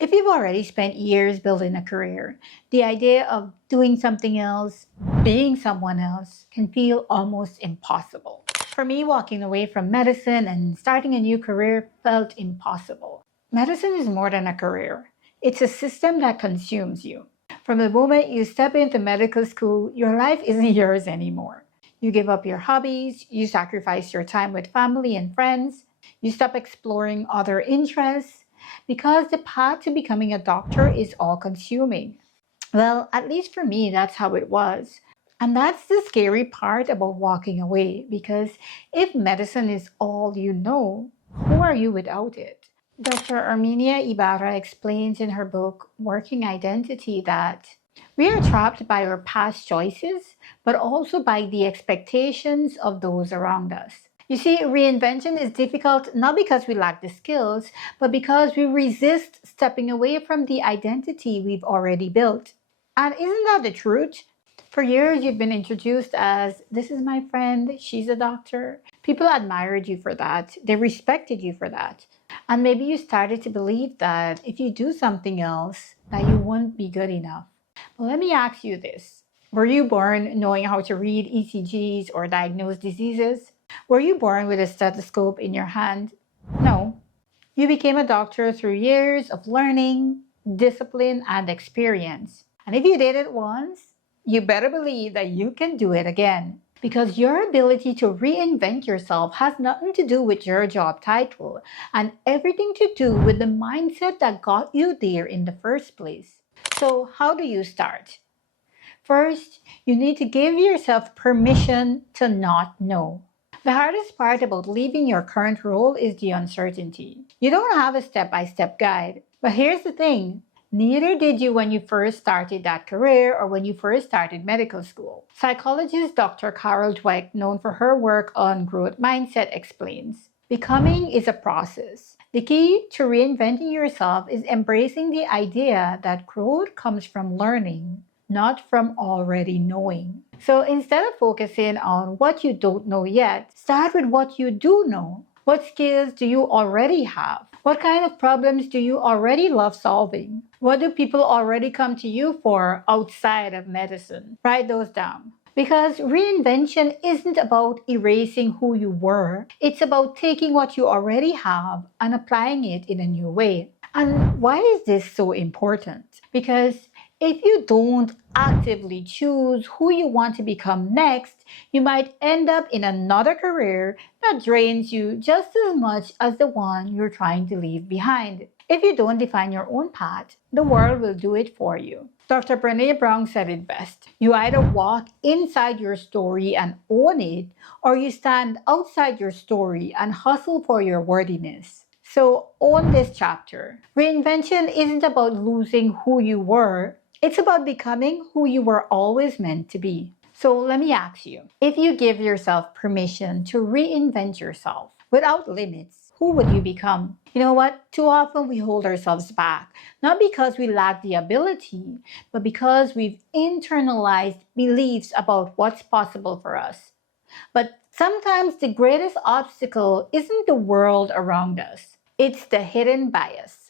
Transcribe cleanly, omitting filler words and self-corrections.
If you've already spent years building a career, the idea of doing something else, being someone else, can feel almost impossible. For me, walking away from medicine and starting a new career felt impossible. Medicine is more than a career, it's a system that consumes you. From the moment you step into medical school, your life isn't yours anymore. You give up your hobbies, you sacrifice your time with family and friends, you stop exploring other interests because the path to becoming a doctor is all consuming. Well, at least for me, that's how it was. And that's the scary part about walking away because if medicine is all you know, who are you without it? Dr. Herminia Ibarra explains in her book, Working Identity, that we are trapped by our past choices, but also by the expectations of those around us. You see, reinvention is difficult not because we lack the skills, but because we resist stepping away from the identity we've already built. And isn't that the truth? For years, you've been introduced as this is my friend, she's a doctor. People admired you for that, they respected you for that. And maybe you started to believe that if you do something else, that you won't be good enough. But let me ask you this. Were you born knowing how to read ECGs or diagnose diseases? Were you born with a stethoscope in your hand? No. You became a doctor through years of learning, discipline, and experience. And if you did it once, you better believe that you can do it again. Because your ability to reinvent yourself has nothing to do with your job title and everything to do with the mindset that got you there in the first place. So, how do you start? First, you need to give yourself permission to not know. The hardest part about leaving your current role is the uncertainty. You don't have a step by step guide. But here's the thing, neither did you when you first started that career or when you first started medical school. Psychologist Dr. Carol Dweck, known for her work on growth mindset, explains becoming is a process. The key to reinventing yourself is embracing the idea that growth comes from learning, not from already knowing. So instead of focusing on what you don't know yet, start with what you do know. What skills do you already have? What kind of problems do you already love solving? What do people already come to you for outside of medicine? Write those down. Because reinvention isn't about erasing who you were, it's about taking what you already have and applying it in a new way. And why is this so important? Because if you don't actively choose who you want to become next, you might end up in another career that drains you just as much as the one you're trying to leave behind. If you don't define your own path, the world will do it for you. Dr. Brené Brown said it best. You either walk inside your story and own it, or you stand outside your story and hustle for your worthiness. So, own this chapter. Reinvention isn't about losing who you were, it's about becoming who you were always meant to be. So let me ask you, if you give yourself permission to reinvent yourself without limits, who would you become? You know what? Too often we hold ourselves back, not because we lack the ability, but because we've internalized beliefs about what's possible for us. But sometimes the greatest obstacle isn't the world around us, it's the hidden bias.